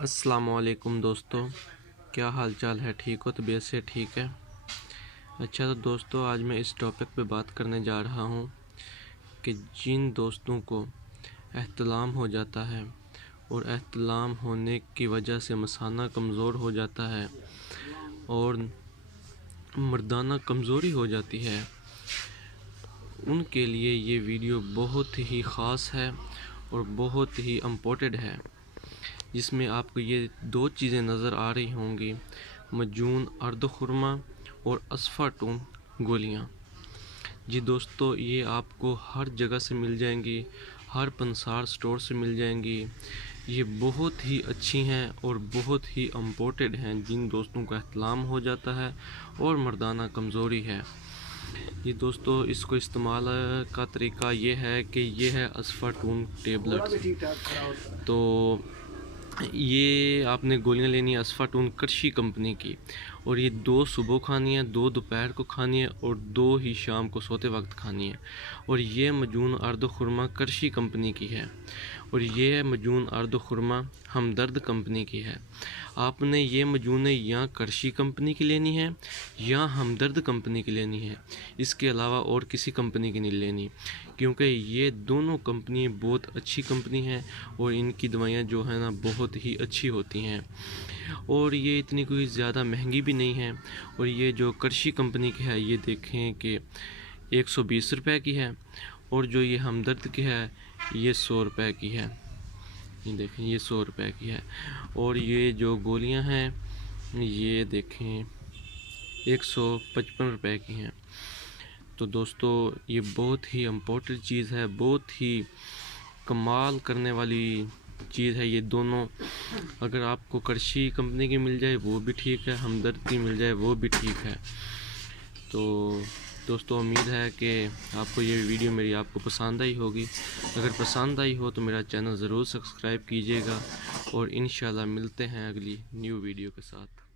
अस्सलामुअलैकुम दोस्तों, क्या हाल चाल है? ठीक हो? तबीयत से ठीक है? अच्छा, तो दोस्तों आज मैं इस टॉपिक पे बात करने जा रहा हूँ कि जिन दोस्तों को एहतलाम हो जाता है और एहतलाम होने की वजह से मसाना कमज़ोर हो जाता है और मर्दाना कमज़ोरी हो जाती है, उनके लिए ये वीडियो बहुत ही ख़ास है और बहुत ही इम्पोर्टेंट है, जिसमें आपको ये दो चीज़ें नज़र आ रही होंगी, मजून अर्द खुरमा और अस्फाटून गोलियाँ। जी दोस्तों, ये आपको हर जगह से मिल जाएंगी, हर पंसार स्टोर से मिल जाएंगी। ये बहुत ही अच्छी हैं और बहुत ही इम्पोर्टेंट हैं जिन दोस्तों का एहतलाम हो जाता है और मर्दाना कमज़ोरी है। ये दोस्तों, इसको इस्तेमाल का तरीका ये है कि ये है अस्फाटून टेबलेट। तो ये आपने गोलियां लेनी है अस्फाटून करशी कंपनी की, और ये 2 सुबह खानी है, 2 दोपहर को खानी है और 2 ही शाम को सोते वक्त खानी है। और ये मजून अर्द खुरमा करशी कंपनी की है और ये मजून अर्द खुरमा हमदर्द कंपनी की है। आपने ये मजूने या करशी कंपनी की लेनी है या हमदर्द कंपनी की लेनी है, इसके अलावा और किसी कंपनी की नहीं लेनी, क्योंकि ये दोनों कंपनी बहुत अच्छी कंपनी हैं और इनकी दवाइयाँ जो है ना बहुत ही अच्छी होती हैं और ये इतनी कोई ज़्यादा महंगी भी नहीं है। और ये जो करशी कंपनी की है ये देखें कि 120 रुपये की है और जो ये हमदर्द की है ये 100 रुपये की है। ये देखें, ये 100 रुपये की है। और ये जो गोलियां हैं ये देखें 155 रुपये की हैं। तो दोस्तों, ये बहुत ही इम्पोर्टेंट चीज़ है, बहुत ही कमाल करने वाली चीज़ है ये दोनों। अगर आपको करशी कंपनी की मिल जाए वो भी ठीक है, हमदर्द की मिल जाए वो भी ठीक है। तो दोस्तों, उम्मीद है कि आपको ये वीडियो मेरी आपको पसंद आई होगी। अगर पसंद आई हो तो मेरा चैनल ज़रूर सब्सक्राइब कीजिएगा और इंशाल्लाह मिलते हैं अगली न्यू वीडियो के साथ।